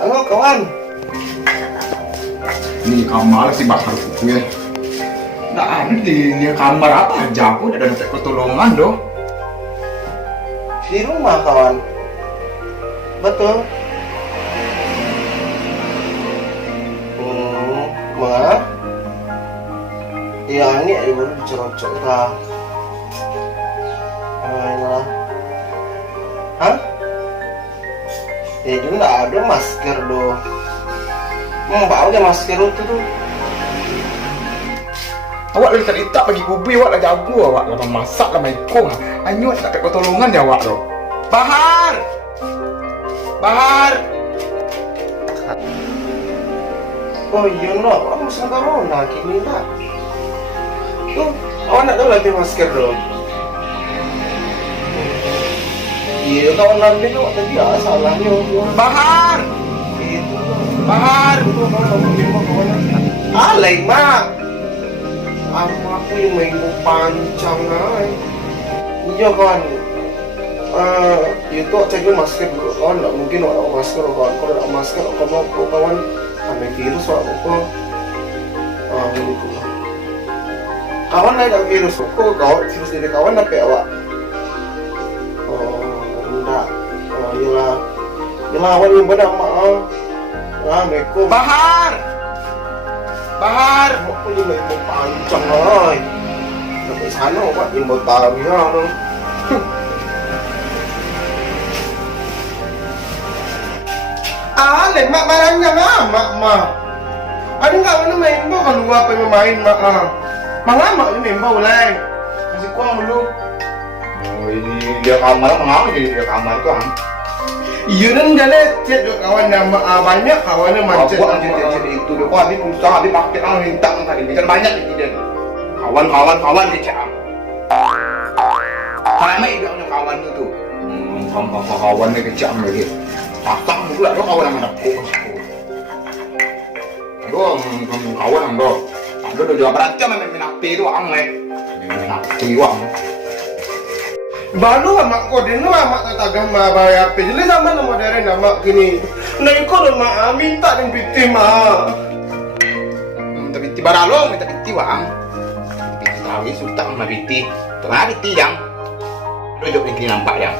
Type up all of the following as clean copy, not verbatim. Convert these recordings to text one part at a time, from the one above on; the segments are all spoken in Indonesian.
Halo kawan. Ini kamar si bakar kuku ya. Nggak ada di kamar apa aja, aku udah dapat pertolongan doh. Di rumah kawan. Betul. Ma. Iya ini baru dicorocok dah. Inilah. Hah? Ya juga nggak ada masker doh. Mau bawa aja masker itu tuh. Awak lagi cerita bagi kubi, awak lah jago, awak lah memasak, lah maikong. Anyu tak dapat pertolongan ya awak doh. Bahar! Bahar! Oh iya no, kamu musim corona kini nak. Tuh, awak nak tahu lagi masker doh. Iya kawan nanti tuh tadi ya salahnya. Bahar! Itu. Bahar! Alay mak. Aku yang main panjang ay. Iya kan. Itu cek masker dulu kawan. Nggak mungkin orang masker kawan. Kalau ada masker kamu kawan ada virus apa? Gitu. Kawan ada virus. Kok kawan virus dari kawan apa ya awak? Enggak. Iyalah. Iyalah awak yang benar mak. Assalamualaikum. Bahar! Bahar! Aku yang main panjang ay. Sampai sana awak yang mau tahu ya. Alay mak marahnya mak. Ada nggak mana main bau kalau apa yang main mak? Malah mak ini main bau leng. Kasih kuang dulu. Oh ini dia kamar, mengapa jadi dia kamar tuh? Iya dan jalan chat juga kawan nama banyak kawannya macet. Aku anjir itu deh. Wah, ini pulsa, ini pakai minta tadi. Bicara banyak di dia. Kawan dia cak. Sama itu punya kawan itu. Kawan dia kecam lagi. Pasang pula doh kawan sama aku. Aduh, kawan doh. Aduh, udah jawab berarti sama minati doang minati doang. Baru mak kode nu mak tatagah mak bayar pe jadi sama nama modern nama gini. Nah ikut mak minta dan piti mak. Tapi tiba lalu minta piti wang. Piti tahu sultan sama piti. Tengah piti yang. Aduh jauh ini nampak yang.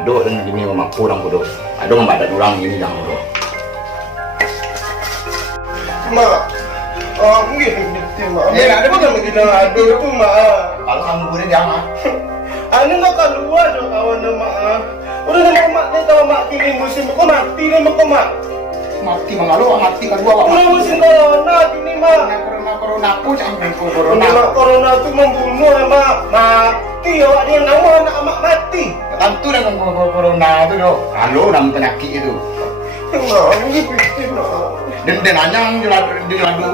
Aduh dan gini mampu orang bodoh. Aduh membadat orang gini yang bodoh. Mak. Mungkin piti mak. Ya ada yang begini aduh itu mak. Kalau kamu boleh jangan. Anu nak keluar dong kawan mak. Udah nama mak ni tahu mak kini musim kau mati ni mak mak. Mati mengalu mati kedua. Udah musim corona kini mak. Corona aku jangan Corona. Corona tu membunuh mak. Mati awak dia nama anak mak mati. Tentu dengan corona itu doh. Lalu nama penyakit itu. Mak ini pikir mak. Dan anyang jual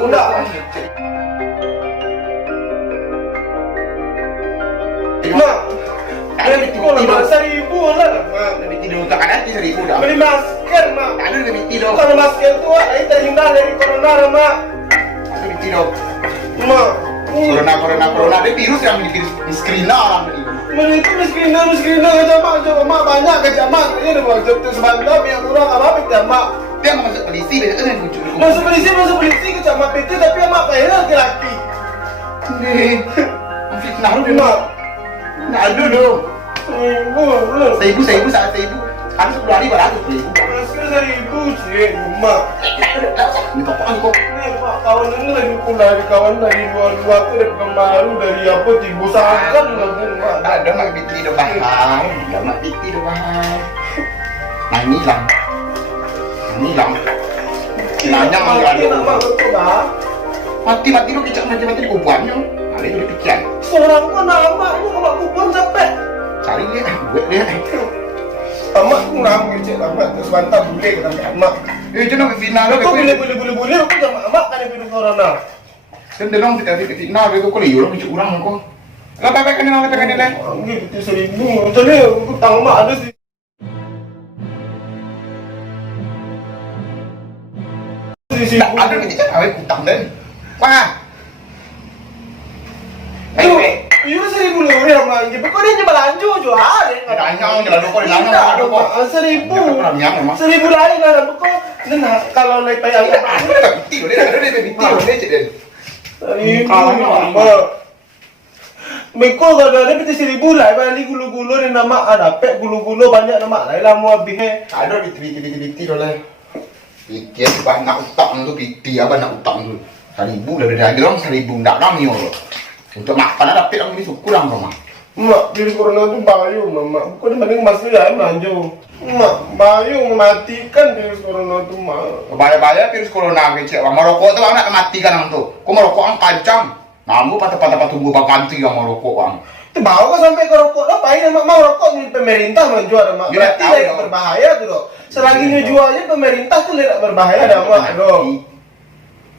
Udah. Mak. Ada tidur mak 1.000 lah mak. lebih tidur tak ada 1.000 dah. Beli masker mak. Ada lebih tidur. Kalau masker tu ini terhindar dari corona mak. Ada lebih tidur. Mak. Corona ada virus yang di screen orang ini. Mana itu miskin aja mak, mak banyak kerja mak. Ini udah masuk tu sebentar yang kurang apa kerja mak. Dia masuk polisi, dia kan yang muncul. Masuk polisi kerja mak PT tapi mak payah laki-laki. Fitnah lu Mak. Nggak ada doh. Ibu. 1.000 saat 1.000. Sekarang 10 hari 100.000. Masker 1.000 sih mak. Ini tokoan kok. Ini pak kawan ini lagi pulang dari kawan dari luar tu dari Kemaru dari apa Tibu Sakan kan mak. Ada mak biti do bahar. Ada mak biti do bahar. Nah ini lang. Ini lang. Nanya mati nak mak betul dah. Mati lu kecak mati di kuburannya. Ada itu dipikiran. Seorang pun nama ini kalau kupon capek. Cari dia, buat dia. Amak kurang kecil amat terus bantah boleh kata amak. Jangan fitnah lu. Aku boleh aku sama amak kan yang virus corona. Kan dia dong kita fitnah itu kok liur bincang kurang kok. Lah apa kan yang pengen ini? Ini betul 1.000. Tadi aku tahu mak ada sih. Ada kita awet utang dan. Wah. Iya 1.000 lebih sama Tapi kok dia coba lanjut jual? Nanyang jalan kok nanyang ada kok. 1.000. Nanyang memang. 1.000 lain lah. Kok nah kalau naik payang Biti dia. Meko kadang-kadang piti 1.000 lah, balik gulu-gulu ni nama ada pek gulu-gulu banyak nama lain lah mau habis. Ada biti oleh. Biti banyak utang tu biti apa nak utang tu. 1.000 dah ada orang 1.000 ndak kami loh. Untuk makan ada pek orang ni kurang rumah. Mak virus corona tu bayu mama. Kau ni mending masih lah lanjut. Mak bayu mematikan virus corona tu mak. Bahaya virus corona kecil. Merokok tu nak matikan orang tu. Kau merokok ang kancam. Namu patah-patah tunggu bakanti yang merokok bang. Itu bawa kau sampai ke rokok lah, paling mak mau rokok ni pemerintah menjual mak. Berarti lagi berbahaya tu doh. Selagi ngejualnya pemerintah tu lagi berbahaya dah mak doh.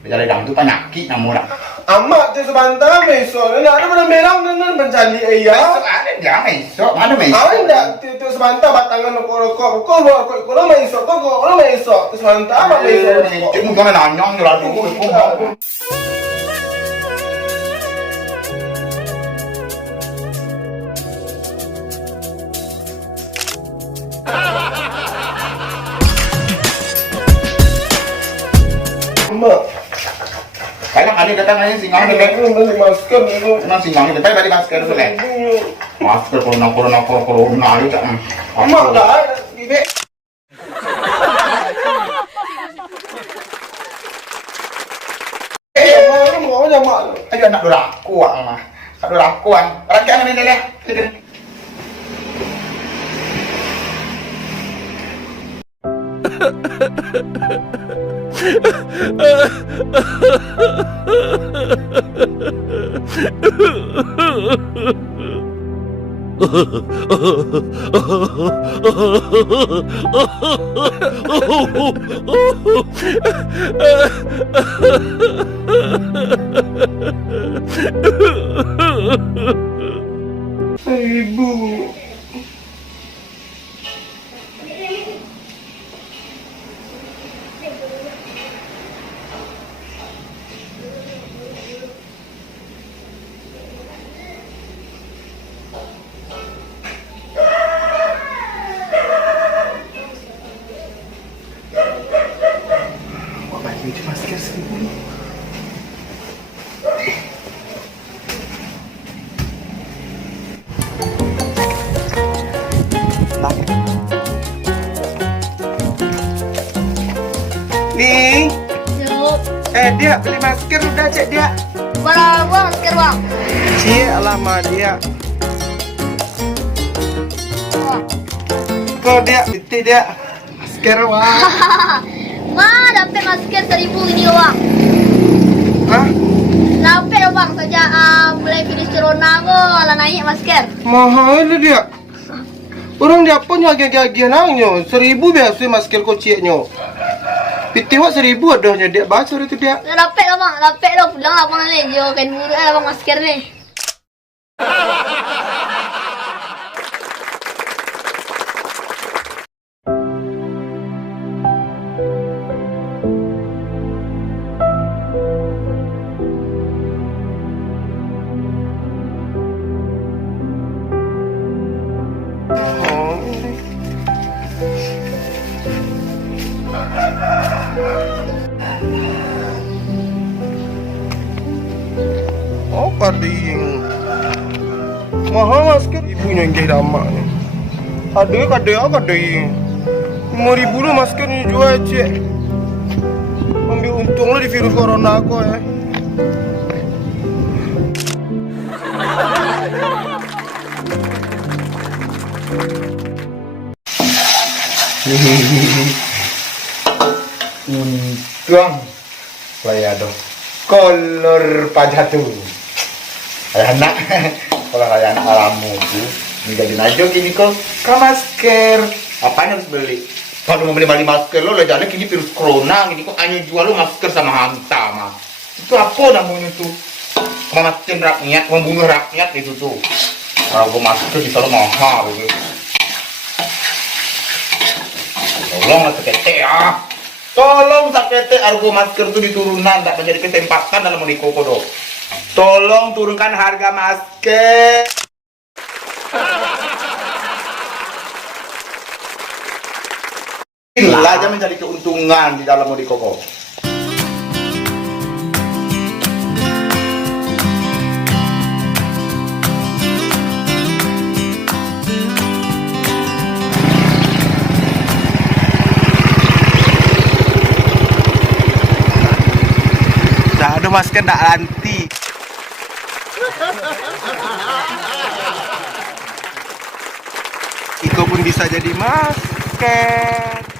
Bicara dang tu penyakit namu lah. Amak tu sebentar besok, nak ada mana merang dengan pencandi ayah. Ada dia besok, mana besok? Awak tidak tu sebentar batangan rokok, kau bawa rokok, kau besok, kau besok, tu sebentar mak besok. Cik mungkin nanyang jalan dulu, kau. Mak, Kaya kali datang aja singang ni. beli masker dulu. Memang singang ni, balik masker dulu leh. Masker corona ni tak. Mak dah, bibik. Mau aja mak. Ayo nak duraku mah. Nak duraku an. Rakyat ni leh. Ibu. Masker 1.000. Nih, Yuk, dia beli masker udah cek dia. mana bang masker bang? Cie lama dia. Wah. Kau dia, itu dia. Masker wah. Ma, dapat masker 1.000 ini bang. Hah? Dapat bang sejak mulai virus corona kok lah naik masker. Mahal dia. Orang dia pun harga-harga nangnya 1.000 biasa masker kociknya. Pitiwak 1.000 adanya dia baca itu dia. Dapat lah bang, dapat lah pulang lah bang ni. Jo kain buruk lah bang masker ni. Oh, kading. Mahal masker ibunya yang kaya damak ni. Kading. 5.000 lu masker ni jual cek. Ambil untung lah di virus corona aku ya. Untung. Playado. Kolor pajatu. Anak. Kalau kayak anak alamu tu, ni jadi najo kini kau masker. Apa yang harus beli? Kalau mau beli masker lo, jangan kini virus corona, kini kau hanya jual lo masker sama hanta mah. Itu apa namanya tu? Mematikan rakyat, membunuh rakyat itu tuh. Kalau gua masker di sana mahal gitu. Tolong sakete ya. Tolong sakete harga masker itu diturunkan, tak menjadi kesempatan dalam menikoko do. Tolong turunkan harga masker. Inilah aja mencari keuntungan di dalam modi koko. Dah ada masker dak lanti. Iko pun bisa jadi masker.